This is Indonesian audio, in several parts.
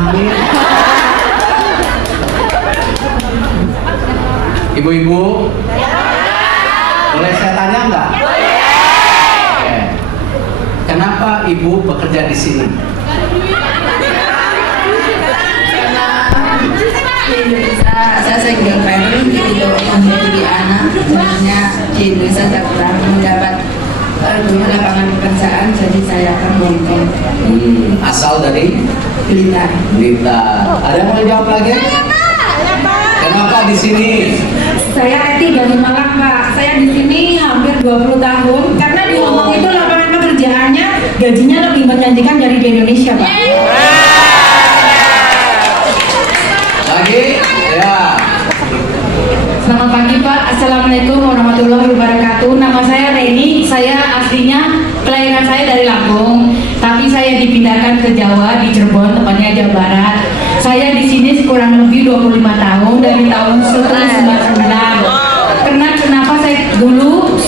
Amin. Ibu-ibu, boleh saya tanya nggak? Oke. Kenapa ibu bekerja di sini? Saya single parent, jadi menjadi anak sebenarnya di Indonesia tidak pernah mendapat lapangan pekerjaan, jadi saya akan Hongkong. Asal dari Blitar. Blitar. Ada yang mau jawab lagi? Kenapa di sini? Saya Eti dari Malang, Pak. Saya di sini hampir 20 tahun karena di Hongkong itu lapangan pekerjaannya gajinya lebih menjanjikan dari di Indonesia, Pak. Lagi? Ya. Selamat pagi, Pak. Assalamualaikum warahmatullahi wabarakatuh. Nama saya Reni. Saya aslinya kelahiran saya dari Lampung, tapi saya dipindahkan ke Jawa di Cirebon, tepatnya Jawa Barat. Saya di sini kurang lebih 25 tahun dari tahun 1999. Kenapa saya dulu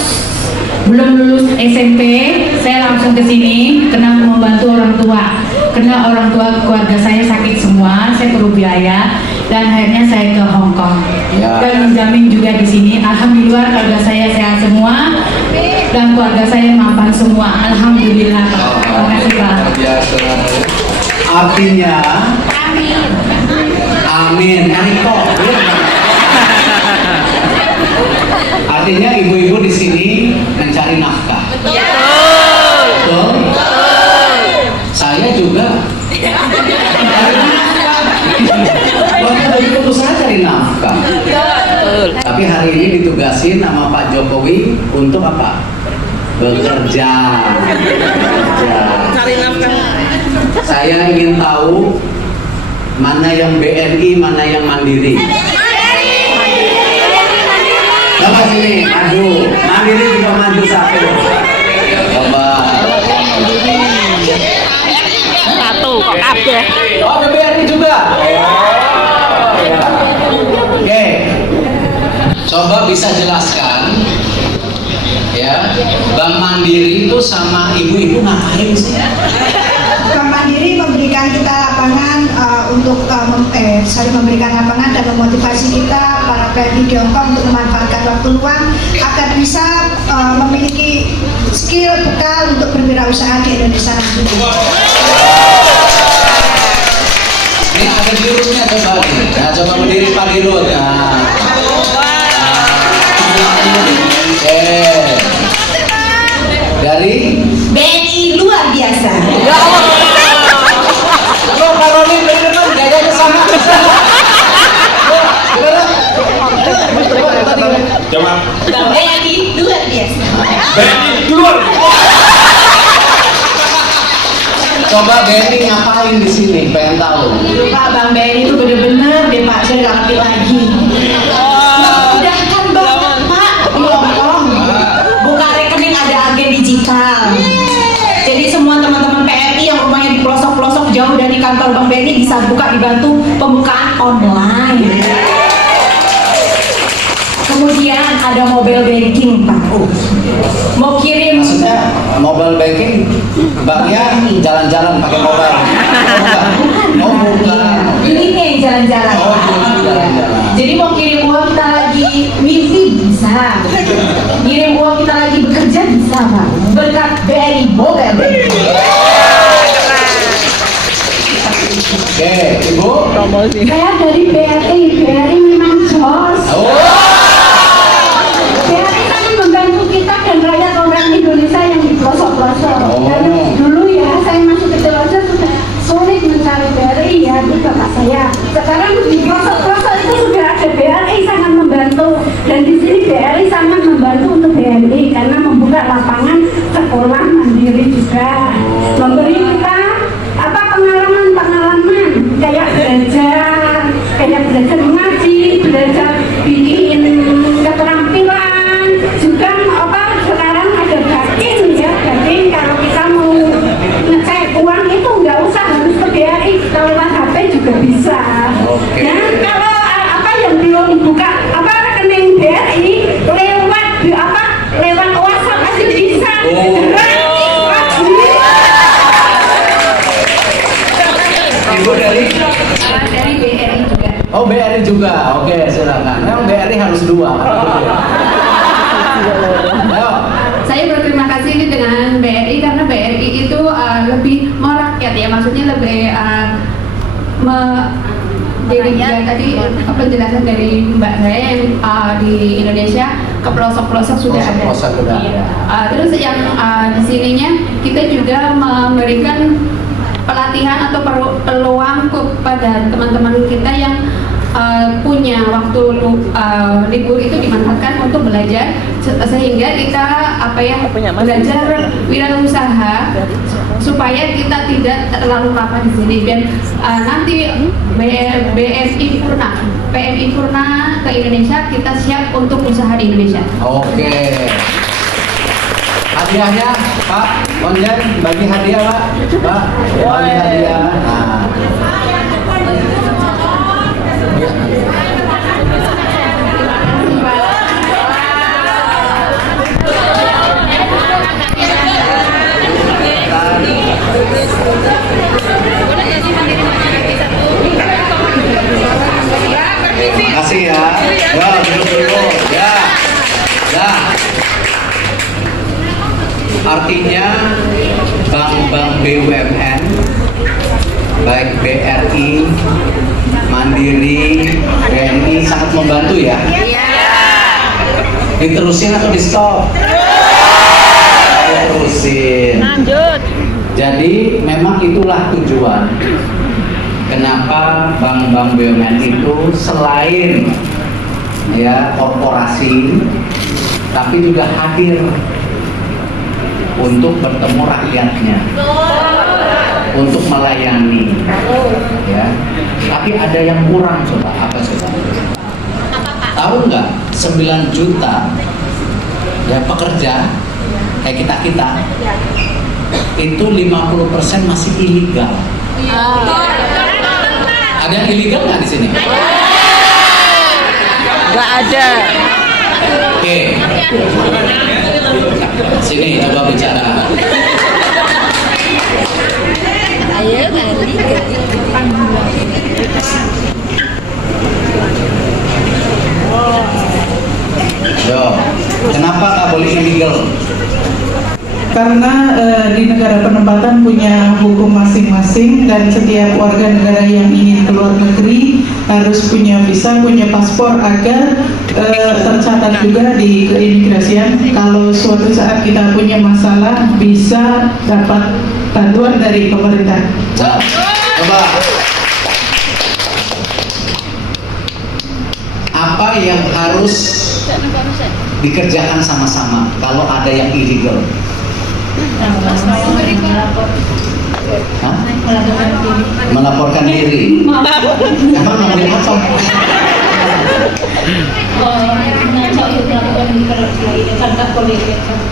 belum lulus SMP, saya langsung ke sini karena membantu orang tua. Karena orang tua keluarga saya sakit semua, saya perlu biaya. Dan akhirnya saya ke Hong Kong dan menjamin juga di sini. Alhamdulillah keluarga saya sehat semua dan keluarga saya mapan semua. Alhamdulillah. Terima kasih, Pak. Artinya amin. Artinya ibu-ibu di sini mencari nafkah. Betul. Saya juga. Bahkan dari itu saya cari nafkah. Tapi hari ini ditugasin sama Pak Jokowi untuk apa? Bekerja. Cari nafkah. Saya ingin tahu mana yang BNI, mana yang Mandiri. Coba sini, maju. Mandiri juga maju satu. Coba. Satu kok kabeh. Oh, ada BNI juga. Oke. Coba bisa jelaskan ya, Bank Mandiri itu sama ibu-ibu ngapain sih? Bank Mandiri memberikan kita lapangan untuk memberikan lapangan dan memotivasi kita para PNI di Hongkong untuk memanfaatkan waktu luang agar bisa memiliki skill bekal untuk berwirausaha di Indonesia nanti. Ini ada dirutnya coba nih. Nah, coba berdiri Pak Dirut. Nah. Dari BNI luar biasa. Ya Allah. Lo kalau ini bener-bener gayanya sama. Coba. BNI luar biasa. BNI keluar. Coba BNI ngapain di sini? Pengen tahu. Pak, Bang BNI itu bener-bener deh Pak, saya nggak ngerti lagi. Memudahkan banget Pak. Tolong buka rekening ada agen digital. Jadi semua teman-teman PNI yang rumahnya di pelosok-pelosok jauh dari kantor Bank BNI bisa buka, dibantu pembukaan online. Kemudian ada mobile banking Pak. Mau kirim Maksudnya mobile banking, banknya jalan-jalan pakai mobile. Oh bukan. ini nih jalan-jalan. Oh, jalan-jalan. Jadi mau kirim uang kita lagi wifi bisa. Kirim uang kita lagi bekerja bisa Pak. Berkat BNI mobile banking. Oke, Ibu. Promosi. Saya dari BRI memang jos. Oh. BRI sangat membantu kita dan rakyat orang Indonesia yang di pelosok-pelosok. Oh. Dan dulu ya saya masuk ke Jawa sudah sulit mencari BRI ya di bapak saya. Sekarang di pelosok-pelosok itu sudah ada BRI sangat membantu dan di sini BRI sangat membantu untuk BNI karena membuka lapangan sekolah mandiri juga, memberi kita pengalaman kayak belajar mengaji, belajar bikin keterampilan juga sekarang ada dating ya, dating kalau kita mau ngecek uang itu nggak usah harus ke BRI, lewat HP juga bisa. Nah kalau yang belum buka rekening BRI lewat WhatsApp masih bisa. Ibu dari Oh, BRI juga. Oke, silakan. Memang BRI harus 2. Ayo. Saya berterima kasih ini dengan BRI karena BRI itu lebih merakyat ya, maksudnya lebih dari yang tadi penjelasan dari Mbak saya yang di Indonesia ke pelosok-pelosok sudah ada. Pelosok sudah ada. Terus yang di sininya kita juga memberikan pelatihan atau peluang kepada teman-teman kita yang punya waktu libur itu dimanfaatkan untuk belajar sehingga kita belajar wirausaha supaya kita tidak terlalu lama di sini dan nanti PMI Purna ke Indonesia kita siap untuk usaha di Indonesia. Oke. Hadiahnya, Pak, Onjen, bagi hadiah, Pak. Pak, bagi hadiah. Nah. Makasih ya. Ya, duduk dulu. Ya. Ya. Artinya bank-bank BUMN baik BRI, Mandiri, BNI sangat membantu ya. Diterusin atau di stop? Diterusin. Lanjut. Jadi memang itulah tujuan kenapa bank-bank BUMN itu selain ya korporasi tapi juga hadir untuk bertemu rakyatnya, untuk melayani ya. Tapi ada yang kurang, coba apa coba? Tahu nggak 9 juta ya pekerja kayak kita itu 50% masih ilegal. Ada yang ilegal nggak di sini? Nggak ada. Oke. Sini coba bicara. Ayo kali. Yo, kenapa nggak boleh illegal? Karena di negara penempatan punya hukum masing-masing dan setiap warga negara yang ingin keluar negeri harus punya visa, punya paspor agar tercatat juga di keimigrasian. Kalau suatu saat kita punya masalah bisa dapat bantuan dari pemerintah. Nah, coba apa yang harus dikerjakan sama-sama kalau ada yang illegal? Hah? Melaporkan diri. Emang namanya apa?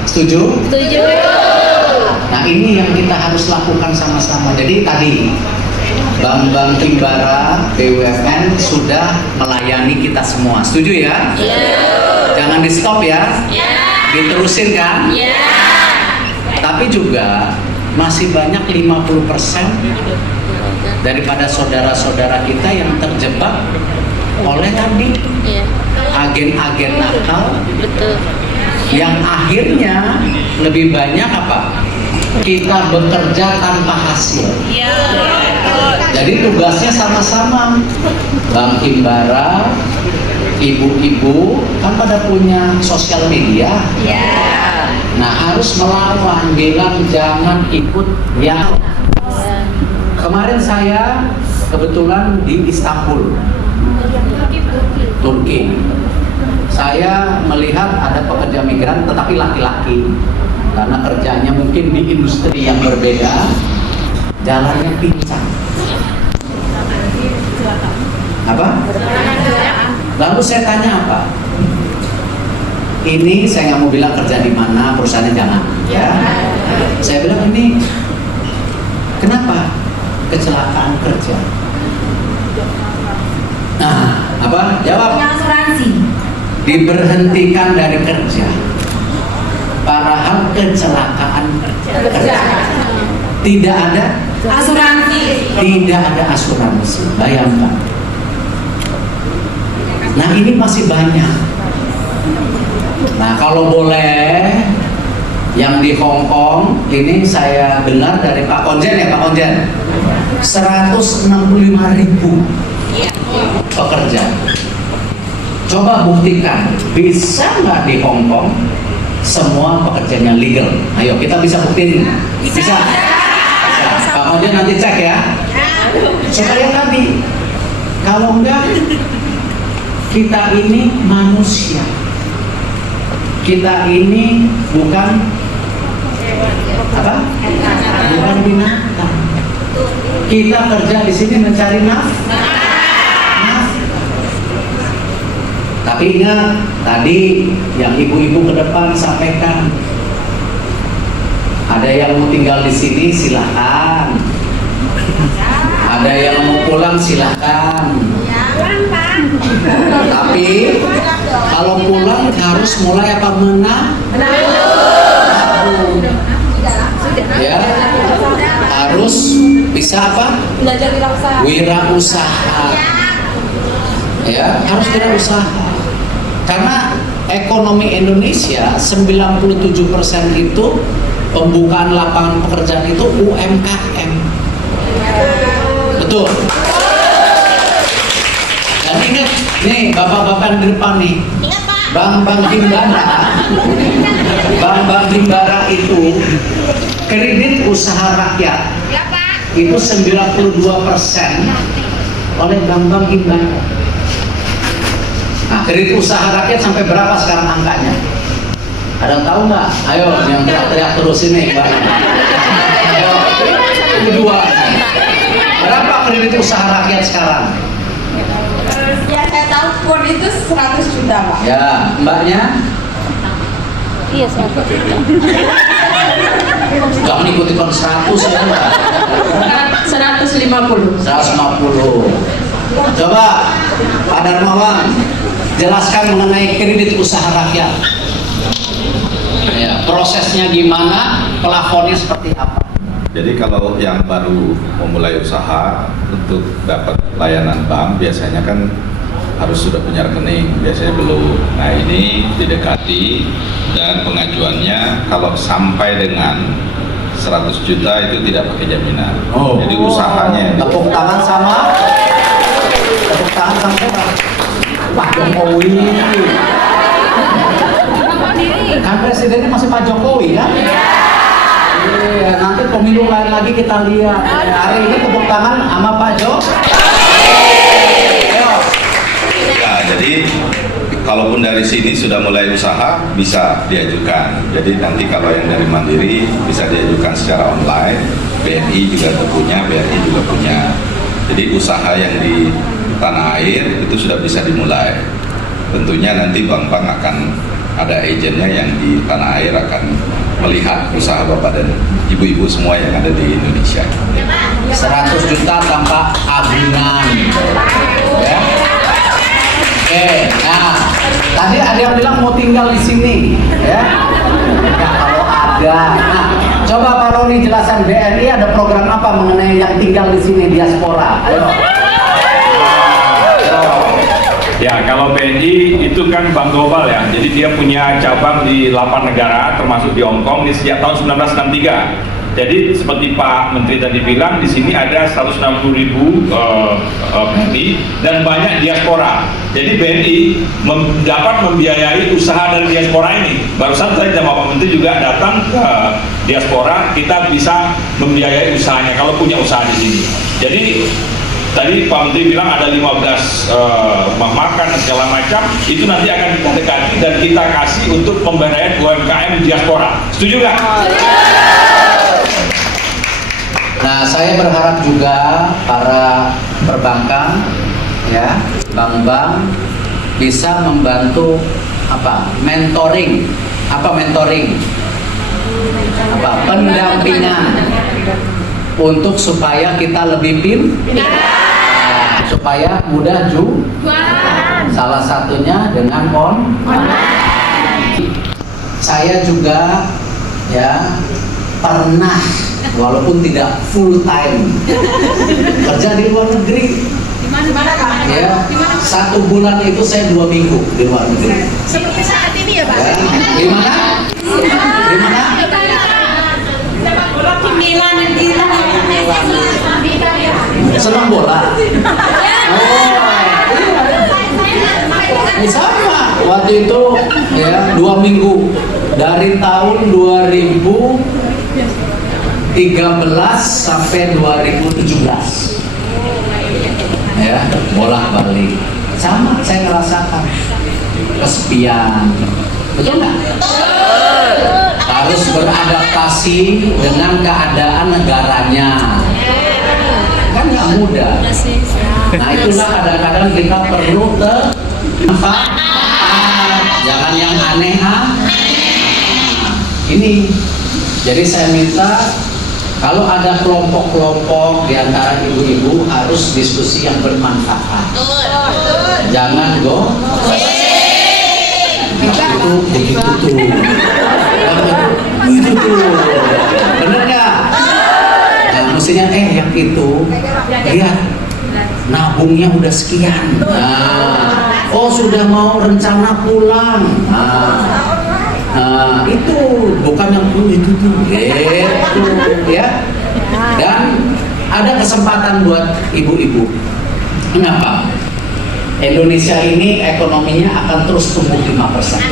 Setuju? Setuju. Nah ini yang kita harus lakukan sama-sama. Jadi tadi Bank-bank Himbara BUMN sudah melayani kita semua. Setuju ya? Jangan di stop ya? Diterusin kan? Tapi juga masih banyak 50% daripada saudara-saudara kita yang terjebak oleh tadi agen-agen nakal. Betul. Yang akhirnya lebih banyak apa? Kita bekerja tanpa hasil. Jadi tugasnya sama-sama. Bank Himbara, ibu-ibu kan pada punya sosial media. Nah harus melawan, bilang jangan ikut yang. Kemarin saya kebetulan di Istanbul, Turki. Saya melihat ada pekerja migran tetapi laki-laki, karena kerjanya mungkin di industri yang berbeda, jalannya pincang. Apa? Lalu saya tanya apa? Ini saya nggak mau bilang kerja di mana, perusahaannya jangan. Ya. Saya bilang ini kenapa kecelakaan kerja? Nah, apa? Jawab. Asuransi. Diberhentikan dari kerja. Padahal kecelakaan kerja. Tidak ada Asuransi. tidak ada asuransi. Bayangkan. Nah ini masih banyak. Nah kalau boleh, yang di Hong Kong ini saya dengar dari Pak Konjen ya Pak Konjen, 165.000 pekerja. Coba buktikan, bisa nggak di Hong Kong semua pekerjaannya legal? Ayo kita bisa buktiin. Bisa. Pak Konjen nanti cek ya. Supaya tadi, kalau enggak, kita ini manusia. Kita ini bukan apa? Bukan binatang. Kita kerja di sini mencari nafkah. Tapi ingat tadi yang ibu-ibu ke depan sampaikan, ada yang mau tinggal di sini silahkan, ada yang mau pulang silahkan. Tapi kalau pulang harus mulai apa menabung. Ya, harus bisa apa? Belajar Wirausaha. Ya, harus wirausaha. Karena ekonomi Indonesia 97% itu pembukaan lapangan pekerjaan itu UMKM. Betul. Dan ingat nih bapak-bapak di depan nih, Bank Himbara itu kredit usaha rakyat itu 92% oleh Bank Himbara. Nah, kredit usaha rakyat sampai berapa sekarang angkanya? Ada yang tahu nggak? Ayo, yang teriak-teriak terus ini, Mbak. Ayo, kedua. Berapa kredit usaha rakyat sekarang? Ya saya tahu pun itu 100 juta Pak. Ya, Mbaknya? Iya 100 juta. Jangan ikuti kon 100 ya, Mbak. 150. 150. Coba, Pak Darmawan, jelaskan mengenai kredit usaha rakyat. Ya, prosesnya gimana, plafonnya seperti apa? Jadi kalau yang baru memulai usaha untuk dapat layanan bank biasanya kan harus sudah punya rekening, biasanya belum. Nah ini didekati dan pengajuannya kalau sampai dengan 100 juta itu tidak pakai jaminan. Jadi usahanya Tepuk tangan sama siapa? Pak Jokowi. Kan presidennya masih Pak Jokowi kan? Iya, nanti pemilu lain lagi kita lihat. Hari ini tepuk tangan sama Pak Jokowi. Ayo. Ya, jadi kalaupun dari sini sudah mulai usaha bisa diajukan. Jadi nanti kalau yang dari Mandiri bisa diajukan secara online. BNI juga punya, BRI juga punya. Jadi usaha yang di tanah air itu sudah bisa dimulai. Tentunya nanti bank-bank akan ada agennya yang di tanah air akan melihat usaha bapak dan ibu-ibu semua yang ada di Indonesia. 100 juta tanpa agunan. Ya. Oke, nah tadi ada yang bilang mau tinggal di sini, ya. Ya kalau ada. Nah, coba Pak Roni jelaskan BNI ada program apa mengenai yang tinggal di sini diaspora. Ayo. Ya, kalau BNI itu kan bank global ya, jadi dia punya cabang di 8 negara, termasuk di Hong Kong, sejak tahun 1963. Jadi seperti Pak Menteri tadi bilang, di sini ada 160.000 BNI dan banyak diaspora. Jadi BNI dapat membiayai usaha dari diaspora ini. Barusan saya sama Pak Menteri juga datang ke diaspora, kita bisa membiayai usahanya kalau punya usaha di sini. Jadi tadi Pak Menteri bilang ada 15 rumah makan dan segala macam, itu nanti akan kita dekati dan kita kasih untuk pemberdayaan UMKM diaspora. Setuju nggak? Nah, saya berharap juga para perbankan, ya, bank-bank bisa membantu apa? Mentoring. Apa mentoring? Apa? Pendampingan. Untuk supaya kita lebih supaya mudah salah satunya dengan saya juga ya pernah walaupun tidak full time kerja di luar negeri. Ya, 1 bulan itu saya 2 minggu di luar negeri. Seperti saat ini ya Pak? Ya, di mana? Di mana? Senang bola. Oh, sama. Waktu itu ya 2 minggu dari tahun 2013 sampai 2017. Ya, bolak-balik. Sama, saya ngerasakan kesepian. Betul nggak? Harus beradaptasi dengan keadaan negaranya. Kan nggak mudah. Nah, itulah kadang-kadang kita perlu jangan yang aneh, Ini. Jadi saya minta kalau ada kelompok-kelompok di antara ibu-ibu harus diskusi yang bermanfaat. Jangan itu begitu tuh. Itu tuh. Bener nggak? Nah, mestinya yang itu lihat nabungnya udah sekian. Nah, oh sudah mau rencana pulang. Nah, itu bukan yang itu tuh, gitu, ya. Dan ada kesempatan buat ibu-ibu. Kenapa? Indonesia ini ekonominya akan terus tumbuh 5%.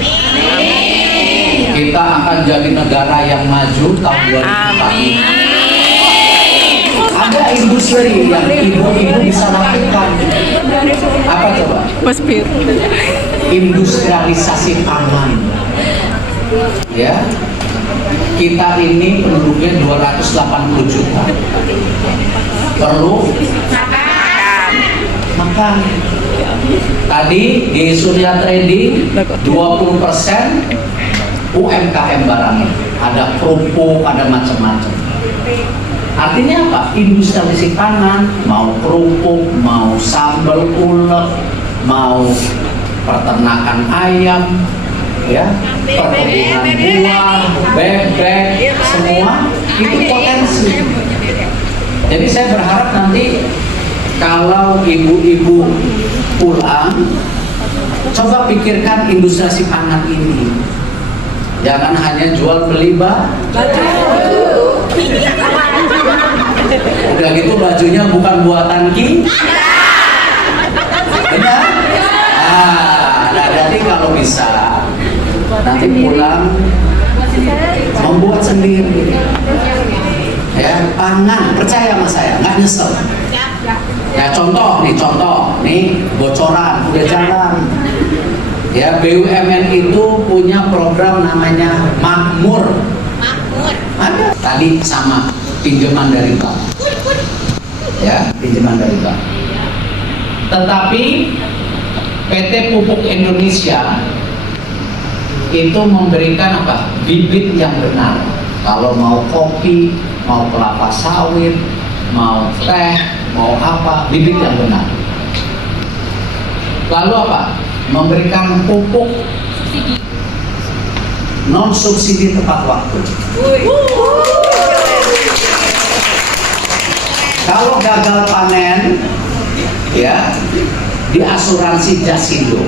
Kita akan jadi negara yang maju tahun 2045. Ada industri yang ibu-ibu bisa lakukan. Apa coba? Industrialisasi pangan. Ya, kita ini penduduknya 280 juta. Perlu makan. Tadi di Surya Trading 20% UMKM barangnya. Ada kerupuk, ada macam-macam. Artinya apa? Industrialisasi pangan, mau kerupuk, mau sambal ulek, mau peternakan ayam, ya, perkebunan buah, bebek, semua itu potensi. Jadi saya berharap nanti kalau ibu-ibu pulang, coba pikirkan industrialisasi pangan ini. Jangan hanya jual beli baju. Udah gitu bajunya bukan buatan benar? Nah, jadi kalau bisa nanti pulang membuat sendiri. Ya, pangan, percaya sama saya, nggak nyesel. Ya contoh nih bocoran udah jalan. Ya, BUMN itu punya program namanya Makmur. Ada tadi sama pinjaman dari bank. Ya, pinjaman dari bank. Tetapi PT Pupuk Indonesia itu memberikan apa? Bibit yang benar. Kalau mau kopi, mau kelapa sawit, mau teh, mau apa, bibit yang benar. Lalu apa? Memberikan pupuk non subsidi tepat waktu. Kalau gagal panen, ya, diasuransi Jasindo.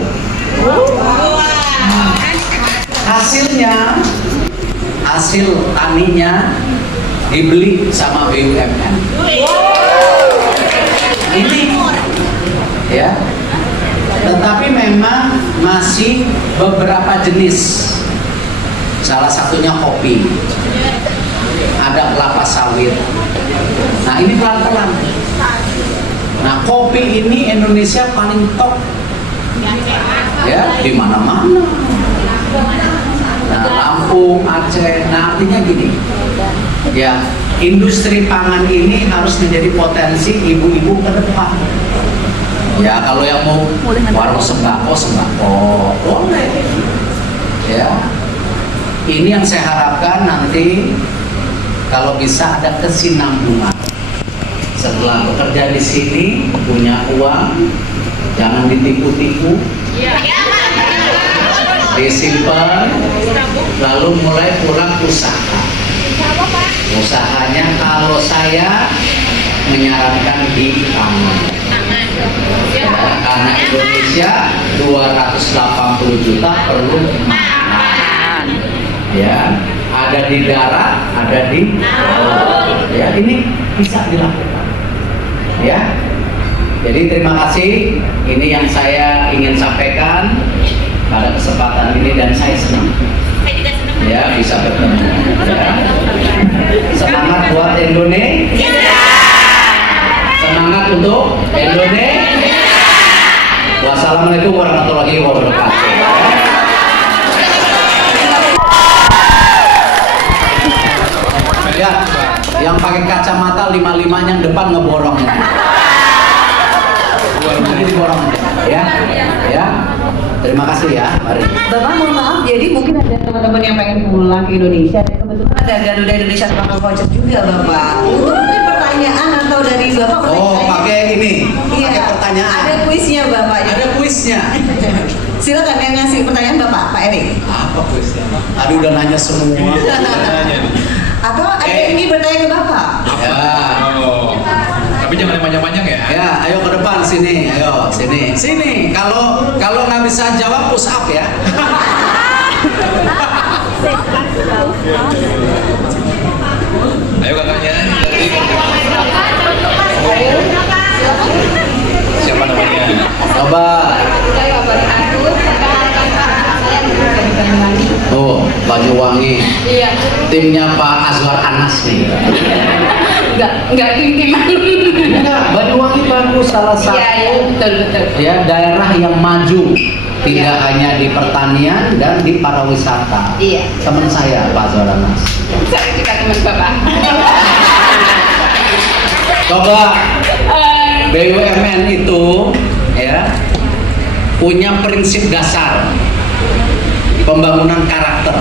Hasil taninya dibeli sama BUMN. Ini, ya. Tetapi memang masih beberapa jenis. Salah satunya kopi. Ada kelapa sawit. Nah, ini pelan-pelan. Nah, kopi ini Indonesia paling top. Ya, di mana-mana. Nah, Lampung, Aceh. Nah, artinya gini. Ya, industri pangan ini harus menjadi potensi ibu-ibu ke depan. Ya, kalau yang mau warung sembako boleh. Ya, ini yang saya harapkan nanti kalau bisa ada kesinambungan. Setelah bekerja di sini punya uang, jangan ditipu-tipu, disimpan, lalu mulai pulang usaha. Usahanya kalau saya menyarankan di pangan. Ya, karena Indonesia 280 juta perlu makan. Ya, ada di darat, ada di laut. Ya, ini bisa dilakukan. Ya. Jadi terima kasih. Ini yang saya ingin sampaikan pada kesempatan ini dan saya senang. Ya, bisa bertemu. Ya. Semangat buat Indonesia. Semangat untuk Indonesia. Wassalamualaikum warahmatullahi wabarakatuh. Ya, yang pakai kacamata 55-nya depan ngeborong. Ini diborong. Ya. Ya. Terima kasih ya. Mari. Bapak mohon maaf, jadi mungkin ada teman-teman yang pengen pulang ke Indonesia. Kebetulan ada Garuda Indonesia Travel Voucher juga Bapak. Untuk mungkin pertanyaan atau dari Bapak Oh, pertanyaan. pakai ini. Iya, Pakai pertanyaan. ada kuisnya Bapak. Ada kuisnya. Silakan yang ngasih pertanyaan Bapak, Pak Erik. Apa kuisnya? Aduh, udah nanya semua. Atau ada yang ingin bertanya ke Bapak? Ya. Oh. Tapi jangan yang panjang-panjang ya. Ya, ayo ke depan sini. Ayo, sini. Sini. Kalau nggak bisa jawab push up ya. Ayo kakaknya. Siapa namanya? Coba. Tuh, baju wangi. Iya. Timnya Pak Azwar Anas nih. Enggak tim-timan. Enggak, Banyuwangi bagus, salah satu betul. ya daerah yang maju, tidak hanya di pertanian dan di pariwisata. Iya. Teman saya Pak Azwar Anas. Saya juga teman Bapak. Coba BUMN itu ya punya prinsip dasar pembangunan karakter.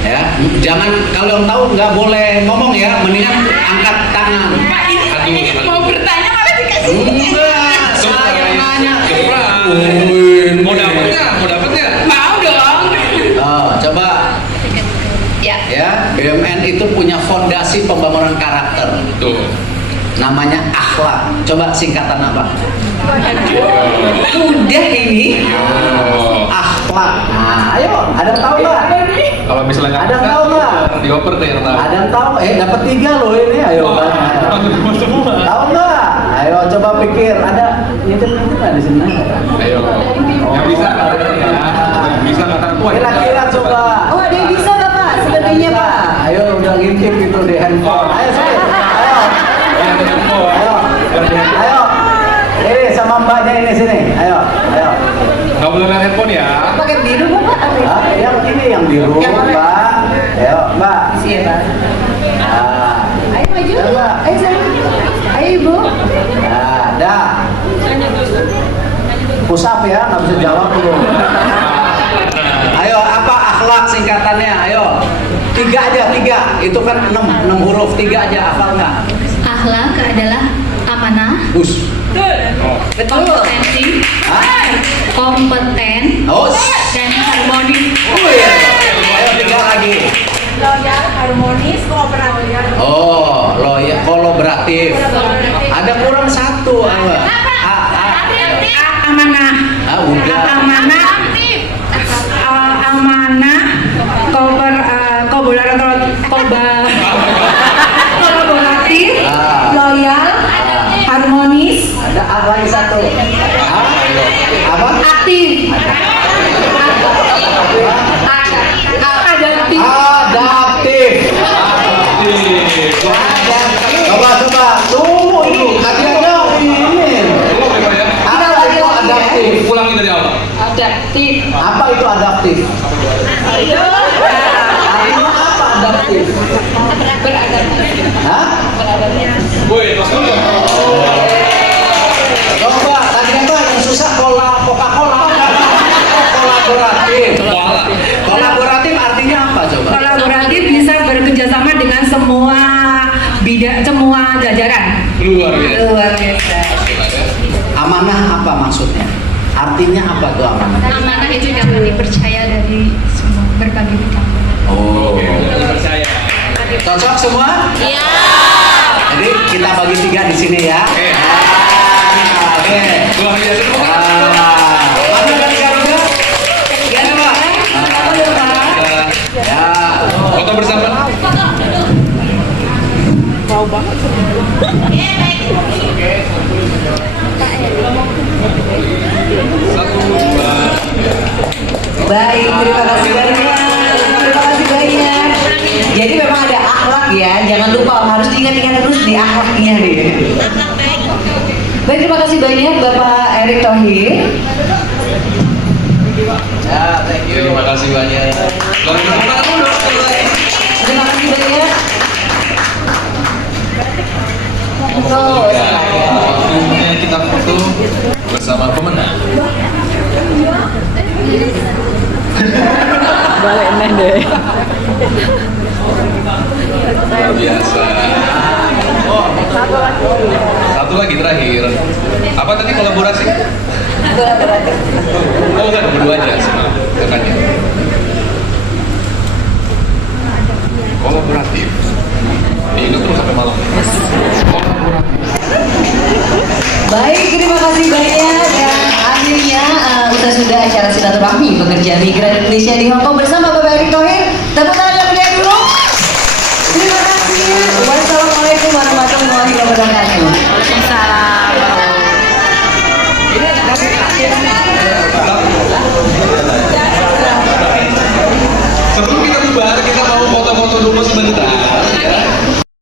Ya, jangan kalau yang tahu nggak boleh ngomong ya, mendingan angkat tangan. Pak, ini mau bertanya malah dikasih. Enggak, saya nanya. Mau dapetnya? Mau dong. Oh, coba Ya. ya, BUMN itu punya fondasi pembangunan karakter. Tuh. Namanya akhlak. Coba singkatan apa? Udah ini. Oh. Akhlak. Nah, ayo, ada yang tahu nggak? Kalau misalnya nggak Ada yang tahu nggak? dioper tuh yang tahu. Ada yang tahu? Dapat 3 loh ini. Ayo, Oh, Bang. semua. Tahu nggak? Ayo coba pikir. Ada nyintir-nyintir nggak di sini? Ayo. Yang bisa katakan ya. Yang bisa katakan tua. Kira-kira coba. Oh, ada yang bisa Bapak, sebenarnya Bisa. Pak. Ayo udah ngintip itu di handphone. Ayo sini. Ayo. Yang dengan handphone. Ayo. Ayo. Ini sama mbaknya ini sini. Ayo. Ayo. Nggak boleh lihat handphone ya. Pakai biru Bapak? Ah, yang ini yang biru, Yang mana? Mbak. Ayo, Mbak. Iya Pak. Nah. Ayo maju. Coba. Ayo saya. Ayo Ibu. Nah, dah. Push up ya, nggak bisa jawab dulu. Ayo, apa akhlak singkatannya? Ayo. 3 aja, 3. Itu kan 6 huruf. 3 aja, hafal nggak? Akhlak adalah amanah, Bus. kompetensi, Hah? kompeten, Oh, dan harmoni. iya. Ayo 3 lagi. Loyal, harmonis, kooperatif. Oh, loyal, kolaboratif. Ada kurang 1 apa? Amanah. Udah. Amanah. Amanah. Kolaboratif. Loyal. Harmonis. Ada A lagi 1. Apa? Aktif. Adaptif. Adaptif. Coba. Tunggu itu. Tadi ada ini. Apa itu adaptif? Ulangin dari awal. Adaptif. Apa itu adaptif? Artinya apa adaptif? Beradaptasi. Hah? Woi, terus dulu. Coba, tadi apa yang susah? Coca-Cola. Kolaboratif. Kolaboratif artinya apa coba? Kolaboratif bisa bekerjasama dengan semua jajaran. Luar biasa. Luar biasa. Amanah apa maksudnya? Artinya apa tuh amanah? Amanah itu dapat dipercaya dari semua berbagai bidang. Oh. Percaya. Cocok semua? Iya. Jadi kita bagi 3 di sini ya. Oke. Oke. Luar biasa. Mana dari Garuda? Ya, Pak. Ya. Foto bersama. Baik, terima kasih banyak. Terima kasih banyak. Jadi memang ada akhlak ya, jangan lupa harus diingat-ingat terus di akhlaknya nih. Baik, terima kasih banyak Bapak Erick Thohir. Ya, thank you. Terima kasih banyak. Terima kasih banyak. Waktunya kita foto bersama pemenang. Luar biasa. Oh, satu lagi terakhir. Apa tadi kolaborasi? Oh, kan berdua aja sama rekannya. Kolaboratif. Ingat terus sampai malam. Baik, terima kasih banyak dan akhirnya sudah acara silaturahmi pekerja migran Indonesia di Hong Kong bersama Bapak Erick Thohir. Tepuk tangan yang meriah dulu. Terima kasih. Wassalamualaikum warahmatullahi wabarakatuh.